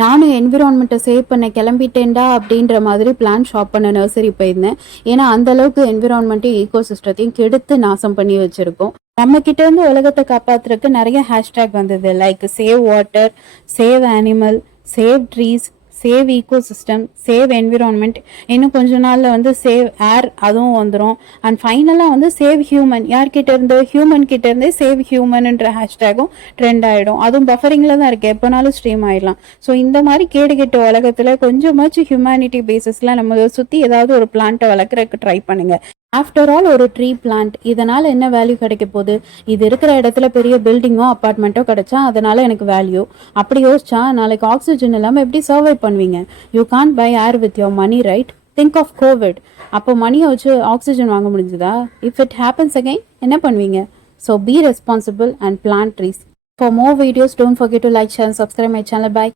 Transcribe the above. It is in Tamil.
நானும் என்விரான்மெண்ட்டை சேவ் பண்ண கிளம்பிட்டேன்டா அப்படின்ற மாதிரி பிளான் ஷாப் பண்ண நர்சரி போயிருந்தேன். ஏன்னா அந்த அளவுக்கு என்விரான்மெண்ட்டையும் ஈகோ சிஸ்டத்தையும் கெடுத்து நாசம் பண்ணி வச்சிருக்கோம். நம்ம கிட்ட இருந்து உலகத்தை காப்பாத்துறதுக்கு நிறைய ஹேஷ்டேக் வந்தது. Like save water, save animal, save trees, save ecosystem, save environment. இன்னும் கொஞ்ச நாள்ல வந்து சேவ் ஏர் அதுவும் வந்துடும். அண்ட் ஃபைனலாக வந்து சேவ் ஹியூமன். யார்கிட்ட இருந்து? ஹியூமன் கிட்ட இருந்தே சேவ் ஹியூமன்ன்ற ஹேஷ்டேகும் ட்ரெண்ட் ஆகிடும். அதுவும் பஃபரிங்கில் தான் இருக்குது, எப்போனாலும் ஸ்ட்ரீம் ஆயிடலாம். ஸோ இந்த மாதிரி கேடு கெட்ட உலகத்தில் கொஞ்சமாச்சும் ஹியூமனிட்டி பேசிஸில் நம்ம சுற்றி ஏதாவது ஒரு பிளான்ட்டை வளர்க்குறதுக்கு ட்ரை பண்ணுங்க. ஆஃப்டர் ஆல் ஒரு ட்ரீ பிளான்ட், இதனால் என்ன வேல்யூ கிடைக்க போகுது? இது இருக்கிற இடத்துல பெரிய பில்டிங்கோ அப்பார்ட்மெண்ட்டோ கிடைச்சா அதனால எனக்கு வேல்யூ. அப்படி யோசிச்சா நாளைக்கு ஆக்சிஜன் இல்லாமல் எப்படி சர்வை பண்ணுவீங்க? You can't buy air with your money, right? Think of Covid. அப்போ மணியை வச்சு ஆக்சிஜன் வாங்க முடிஞ்சுதா? இஃப் இட் ஹேப்பன்ஸ் அகைன் என்ன பண்ணுவீங்க? So be responsible and plant trees. For more videos, don't forget to like, share and subscribe my channel. Bye.